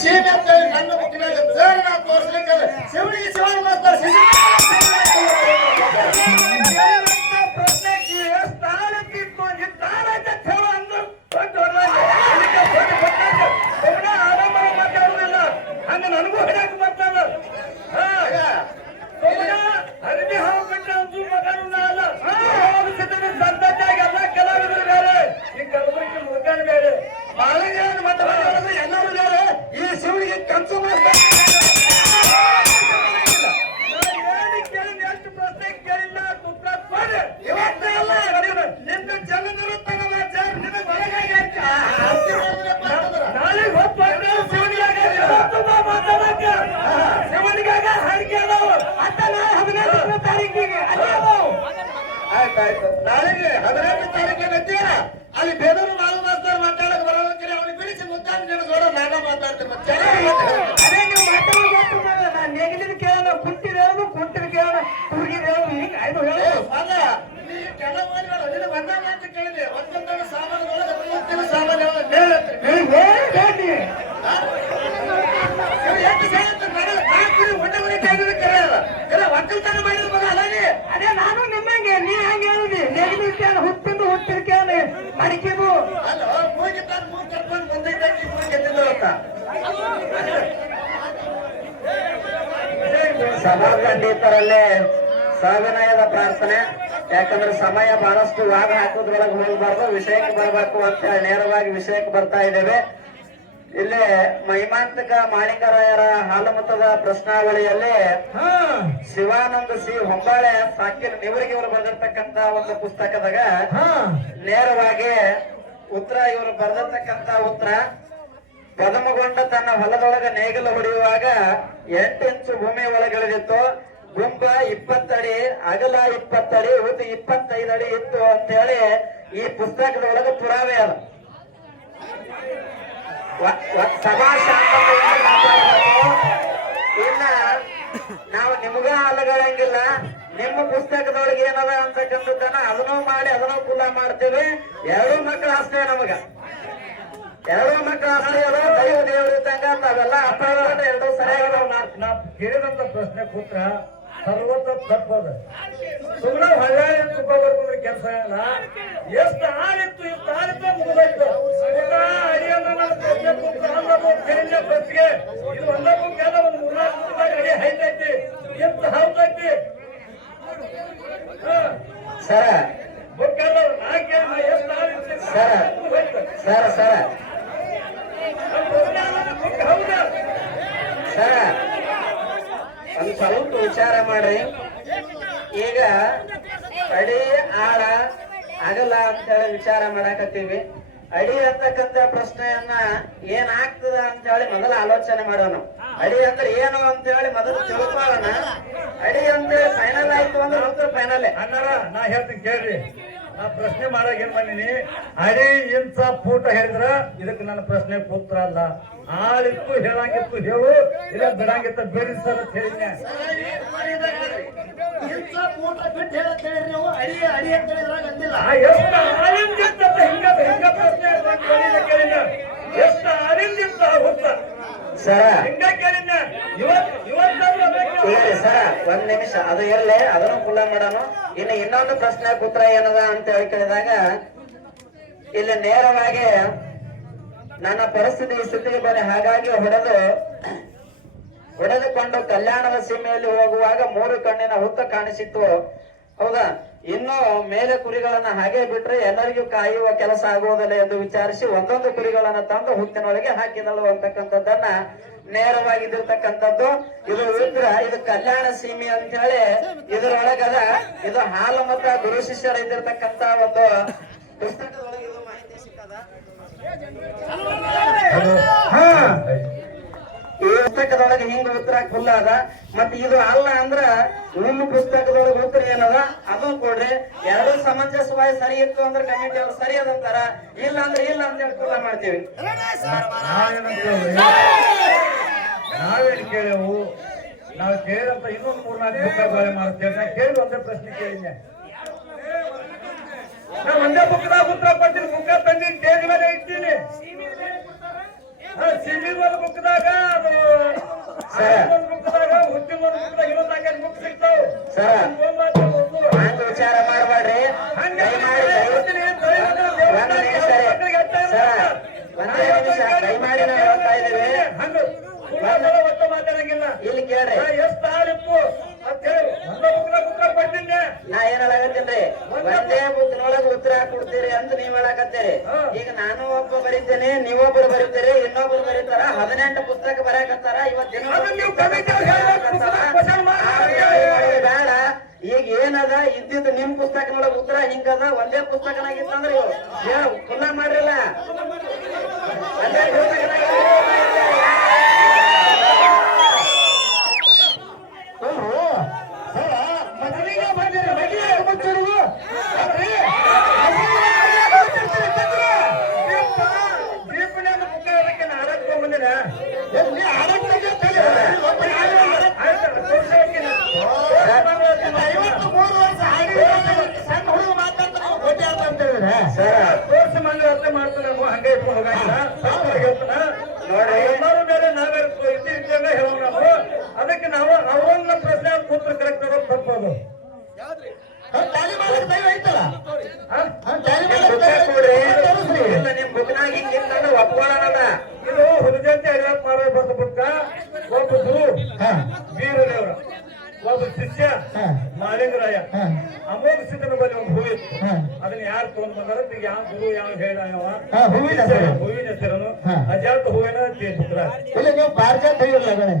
ಸೀಮೆ ಅಂತ ಹೇಳಿ ನನ್ನ ದೇವ್ರ ನಾ ತೋರಿಸ್ಲಿಕ್ಕೆ ಶಿವನಿಗೆ ಶಿವನ ಮಾಡ್ತಾರೆ ಆಯ್ತಾಯ್ತು ನಾಳೆಗೆ ಹದಿನೆಂಟು ತಾರೀಕಿಗೆ ಬರ್ತೀರ ಅಲ್ಲಿ ಬೇದೂರು ನಾವು ಮಾಸ್ತರ್ ಮಾತಾಡಕ್ ಬರೋದಕ್ಕೆ ಅವ್ನಿಗೆ ಬಿಡಿಸಿ ಮುದ್ದಾನೆ ನೆನೆಸೋಡ ನಾನ ಮಾತಾಡ್ತೀನಿ. ಅದೇ ನೀವು ಮಾತಾಡೋದು ನಾನು ನೆಗದಿನ ಕೇಳೋಣ ಹೇಳೋದು ಕುಂಟಿದ ಕೇಳೋಣ ಹೇಳೋದು ಹಿಂಗೆ ಆಯ್ತು ಏ, ಹೇಳೋದು ಅಲ್ಲ, ನೀ ಕೆಲ ಮಾಡಿಬೇಡ. ನಿನಗೆ ಒಂದೇ ಮಾತು ಕೇಳಿದೆ. ಒಂದೊಂದೊಂದು ಸಾಮಾನುಗಳು ಮೂವತ್ತಿನ ಸಾಮಾನು ಯಾವ್ದು? ಮೇಲ್ ಎತ್ತಿ. ನೀವು ಏನು ಬೇಡಿ ಹಾ? ಇವ್ರು ಎಷ್ಟು ಸಲ ಅಂತ ನನಗೆ ನಾಲ್ಕು ದಿನ ಹೊಟ್ಟೆ ಉರಿ ತೆಗೆದು ಕರೆಯಲ್ಲ. ಇಲ್ಲ, ಒಕ್ಕಲ್ತನ ಮಾಡಿದ ಮಗ ಅಲ್ಲ ನೀ. ಅದೇ ನಾನು ನಿಮ್ಮಂಗೆ ನೀ ಹಂಗೆ ಹೇಳಿದಿ ನೆಗದಿ ಕೇಳ ಹುಟ್ಟಿದ್ದು ಹುಟ್ಟಿದ ಕೇಳ ಮಡಿಕೆದು ಅಲ್ಲ, ಮೂಗಿದ್ದಾನ ಮೂಗ್ ಕಟ್ಕೊಂಡು ಬಂದಿದ್ದ ಈ ಮೂಗ್ ಅಂತ. ಸಭಾಖಂಡಿತರಲ್ಲೇ ಪ್ರಾರ್ಥನೆ. ಯಾಕಂದ್ರೆ ಸಮಯ ಬಹಳಷ್ಟು ವಾದ ಹಾಕೋದ್ರೊಳಗೆ ಹೋಗಬಾರ್ದು ವಿಷಯಕ್ಕೆ ಬರಬೇಕು ಅಂತ ನೇರವಾಗಿ ವಿಷಯಕ್ಕೆ ಬರ್ತಾ ಇದ್ದೇವೆ. ಇಲ್ಲಿ ಮಹಿಮಾಂತಕ ಮಾಣಿಕರಾಯರ ಹಾಲಮತದ ಪ್ರಶ್ನಾವಳಿಯಲ್ಲಿ ಶಿವಾನಂದ ಸಿ ಹೊಂಬಾಳೆ ಸಾಕಿನ ನಿವರಿಗೆ ಇವರು ಬರೆದಿರ್ತಕ್ಕಂತ ಒಂದು ಪುಸ್ತಕದಾಗ ನೇರವಾಗಿ ಉತ್ತರ ಇವರು ಬರೆದಿರ್ತಕ್ಕಂತ ಉತ್ತರ. ಪದಮಗೊಂಡ ತನ್ನ ಹೊಲದೊಳಗ ನೇಗಿಲು ಹೊಡೆಯುವಾಗ ಎಂಟು ಇಂಚು ಭೂಮಿ ಒಳಗಿಳಿದಿತ್ತು. ಗುಂಬ ಇಪ್ಪತ್ತಡಿ, ಅಗಲ ಇಪ್ಪತ್ತಡಿ, ಉದ್ದ ಇಪ್ಪತ್ತೈದು ಅಡಿ ಇತ್ತು ಅಂತ ಹೇಳಿ ಈ ಪುಸ್ತಕದೊಳಗ ಪುರಾವೆ ಅದ. ಸಭಾ ಇನ್ನ ನಾವು ನಿಮ್ಗ ಅಲಗಳಂಗಿಲ್ಲ ನಿಮ್ಮ ಪುಸ್ತಕದೊಳಗೆ ಏನದ ಅಂತಕ್ಕಂಥದ್ದನ್ನ ಅದನ್ನೂ ಮಾಡಿ, ಅದನ್ನೂ ಪುಲ್ಲ ಮಾಡ್ತೀವಿ. ಎರಡೂ ಮಕ್ಕಳು ಅಷ್ಟೇ ನಮಗ. ಎರಡೂ ಮಕ್ಕಳ ಅದ ದೈವ ದೇವರು ಇದ್ದಂಗ ತಾವೆಲ್ಲ ಅಪ್ಪ ಎರಡೂ ಸರಿಯಾಗಿ ನಾವು ಕೇಳಿದಂತ ಪ್ರಶ್ನೆ ಪುತ್ರ ಸರ್ವತ ತಪ್ಪದ ಸುಮ್ಮನೆ ಹೊಳ್ಳೆ ಅಂದ್ರೆ ಕೆಲಸ ಇಲ್ಲ ಎಷ್ಟು ಆಳಿತ್ತು ಎಷ್ಟು ಆಳಿತ್ತು ಮುಗಿದಾಯ್ತು. ಅಡಿಯನ್ನ ನಾನು ಪ್ರಶ್ನೆ ಪುತ್ರ ಅನ್ನೋದು ಕೇಳಿದ ಇದು ಒಂದಕ್ಕೂ ಎಲ್ಲ ಒಂದು ಮೂರ್ನಾಲ್ಕು ರೂಪಾಯಿ ಅಡಿ ಹೈಟ್ ಐತಿ ಎಷ್ಟು ಹೌದೈತಿ ಸರ ಬುಕ್ ಎಲ್ಲ ನಾಲ್ಕು ಕೇಳಿ ನಾ ಎಷ್ಟು ಆಳಿತ್ತು ಸರ ಸರ ಸರ ಬುಕ್ ಹೌದಾ ಸರ ಒಂದ್ ಸ್ವಲ್ಪ ವಿಚಾರ ಮಾಡ್ರಿ ಈಗ ಅಡಿ, ಆಳ ಆಗಲ್ಲ ಅಂತ ಹೇಳಿ ವಿಚಾರ ಮಾಡಾಕತ್ತೀವಿ. ಅಡಿ ಅಂತಕ್ಕಂತ ಪ್ರಶ್ನೆಯನ್ನ ಏನ್ ಆಗ್ತದ ಅಂತ ಹೇಳಿ ಮೊದಲ ಆಲೋಚನೆ ಮಾಡೋಣ ಅಡಿ ಅಂದ್ರೆ ಏನು ಅಂತ ಹೇಳಿ ಮೊದಲು ತಿಳ್ಕೊಳ್ಳೋಣ. ಅಡಿ ಅಂತೇಳಿ ಫೈನಲ್ ಆಯ್ತು ಅಂದ್ರೆ ಉತ್ತರ ಫೈನಲ್ ಅಣ್ಣಾರ, ನಾ ಹೇಳ್ತೀನಿ ಕೇಳ್ರಿ. ನಾ ಪ್ರಶ್ನೆ ಮಾಡಾಗ ಏನ್ ಬಂದಿನಿ? ಅಡಿ ಇಂಥ ಪೂಟ ಹೇಳಿದ್ರ ಇದಕ್ಕೆ ನನ್ನ ಪ್ರಶ್ನೆ ಪುತ್ರ ಅಲ್ಲ. ಆಳಿತ್ತು ಹೇಳಂಗಿತ್ತು ಹೇಳು ಇಲ್ಲ ಬಿಡಂಗಿತ್ತ ಬೇರೆ ಸರ್ ಅಂತ ಹೇಳಿದ್ನೆ ಎಷ್ಟು ಆಳಿಂದಿತ್ತ ಹಿಂಗ ಹಿಂಗ ಪ್ರಶ್ನೆ ಕೇಳಿದ ಕೇಳಿನ ಎಷ್ಟು ಆಳಿಂದಿತ್ತ ಹುತ್ತ ಸರ. ಹಿಂಗ ಕೇಳಿನ ಇವತ್ ಇವತ್ತಾದ್ರೂ ಸರ್, ಒಂದ್ ನಿಮಿಷ. ಅದು ಇರ್ಲಿ, ಅದನ್ನು ಕುಲ್ಲ ಮಾಡೋಣ ಇನ್ನು ಇನ್ನೊಂದು ಪ್ರಶ್ನೆ ಉತ್ತರ ಏನದ ಅಂತ ಹೇಳಿ ಕೇಳಿದಾಗ, ಇಲ್ಲಿ ನೇರವಾಗಿ ನನ್ನ ಪರಿಸ್ಥಿತಿ ಸ್ಥಿತಿಗೆ ಬನ್ನಿ ಹಾಗಾಗಿ ಹೊಡೆದು, ಹೊಡೆದುಕೊಂಡು ಕಲ್ಯಾಣದ ಸೀಮೆಯಲ್ಲಿ ಹೋಗುವಾಗ ಮೂರು ಕಣ್ಣಿನ ಹುತ್ತ ಕಾಣಿಸಿತ್ತು. ಹೌದಾ? ಇನ್ನು ಮೇಲೆ ಕುರಿಗಳನ್ನ ಹಾಗೆ ಬಿಟ್ರೆ ಎಲ್ಲರಿಗೂ ಕಾಯುವ ಕೆಲಸ ಆಗುವುದಿಲ್ಲ ಎಂದು ವಿಚಾರಿಸಿ ಒಂದೊಂದು ಕುರಿಗಳನ್ನ ತಂದು ಹುತ್ತಿನೊಳಗೆ ಹಾಕಿದಳು ಅಂತಕ್ಕಂಥದ್ದನ್ನ ನೇರವಾಗಿ ಇದಿರ್ತಕ್ಕಂಥದ್ದು ಇದು ಉತ್ತರ ಇದು ಕಲ್ಯಾಣ ಸೀಮೆ ಅಂತ ಹೇಳಿ ಇದರೊಳಗದ ಇದು ಹಾಲು ಮತ ಗುರು ಶಿಷ್ಯರ ಇದ್ದಿರ್ತಕ್ಕಂತ ಒಂದು ಪುಸ್ತಕದೊಳಗೆ ಇದು ಮಾಹಿತಿ ಸಿಕ್ಕದ ಪುಸ್ತಕದೊಳಗೆ ಹಿಂಗ ಉತ್ತರ ಕುಲ್ಲ ಅದ ಮತ್ ಇದು ಅಲ್ಲ ಅಂದ್ರ ನಿಮ್ಮ ಪುಸ್ತಕದೊಳಗೆ ಉತ್ತರ ಏನದ? ಅದು ಕೊಡ್ರಿ. ಎರಡು ಸಮಂಜಸವಾಗಿ ಸರಿ ಇತ್ತು ಅಂದ್ರೆ ಕಮಿಟಿ ಅವ್ರು ಸರಿ ಅದಂತಾರ ಇಲ್ಲ ಅಂದ್ರೆ ಇಲ್ಲ ಅಂತ ಹೇಳಿ ಕುಲ್ಲ ಮಾಡ್ತೀವಿ. ನಾವೇನಂತೇವ್ರಿ ನಾವೇನ್ ಕೇಳೇವು? ನಾವು ಕೇಳಿದಂತ ಇನ್ನೊಂದು ಮೂರ್ನಾಲ್ಕು ಬುಕ್ಕ ಬಾಳೆ ಮಾಡ್ತೇವೆ. ನಾ ಕೇಳಿ ಒಂದೇ ಪ್ರಶ್ನೆ ಕೇಳಿದ್ದೆ ನಾ ಒಂದೇ ಬುಕ್ದಾಗ ಉತ್ತರ ಕೇಳ್ರಿ. ಅಂತ ಹೇಳಿ. ಉತ್ತರ ಕೊಟ್ಟಿದ್ದೆ ನಾ ಏನ್ ಹೇಳಕತ್ತೀನ್ರಿ ಒಂದೇ ಬುಕ್ನೊಳಗ ಉತ್ತರ ಕೊಡ್ತೀರಿ ಅಂತ ನೀವ್ ಹೇಳಕತ್ತೀರಿ. ಈಗ ನಾನು ಒಬ್ಬ ಬರೀತೇನೆ ನೀವೊಬ್ರು ಬರೀತೀರಿ ಇನ್ನೊಬ್ರು ಬರೀತಾರ ಹದಿನೆಂಟು ಪುಸ್ತಕ ಬರೆಯಕತ್ತಾರ ಇವತ್ತಿನ ಪುಸ್ತಕ. ಬೇಡ. ಈಗ ಏನದ? ಇದ್ದಿದ್ದು ನಿಮ್ ಪುಸ್ತಕನೊಳಗ ಉತ್ತರ ಹಿಂಗದ? ಒಂದೇ ಪುಸ್ತಕನಾಗಿತ್ತಂದ್ರ ಪುನಃ ಮಾಡ್ರಲ್ಲ. ಒಂದೇ ಪುಸ್ತಕನಾಗ ಮದುವೆಗೆ ಬಂದಿರಿ ಮದುವೆ ಮುಚ್ಚುವುದು ದೀಪನ್ಯಾಗ ಮುಖ ಅದಕ್ಕೆ ನಾ ಆಡಕ್ ತಗೊಂಬಂದಿನ ಆಯ್ತು ತೋರ್ಸೋಕೆ ಐವತ್ತು ಮೂರು ವರ್ಷ ಆಗಿದೆ ಸಣ್ಣ ಹುಡುಗ ಮಾತಾಡ್ತಾನೆ ಕೊಟ್ಟಿ ಅಂತ ಹೇಳಿದ್ರೆ. ತೋರ್ಸಿ ಮಂದಿ ಅರ್ಥ ಮಾಡ್ತಾನೆ ನಾವು ಹಂಗೆ ಇಟ್ಕೊಂಡು ಹೋಗಂಗಿಲ್ಲ ನೋಡಿ. ಎಲ್ಲರೂ ಬೇರೆ ನಾವೇ ಇದ್ದಿದ್ದೇವೆ ಹೇಳೋಣ ನಾವು. ಅದಕ್ಕೆ ನಾವು ಪ್ರಶ್ನೆ ಕೂತ್ರ ಕರೆಕ್ಟ್ ಆಗೋದು ತಪ್ಪದು. ದಯ ಐತಲ್ಲ ಹಾ? ಅದನ್ನ ಯಾರು ತಗೊಂಡ್ ಬಂದಾರ ಈಗ ಯಾವ ಗುರು ಯಾವ ಹೇಳ ಯಾವ ಹಾ, ಹೂವಿನ ಹೆಸರು. ಹೂವಿನ ಹೆಸರನು ಹಾ. ಅಜಾತ ಹೂವಿನ ಪುತ್ರ ಇಲ್ಲ ನೀವು ಪಾರ್ಜಾತ ಇರಲ್ಲ ಗಣೆ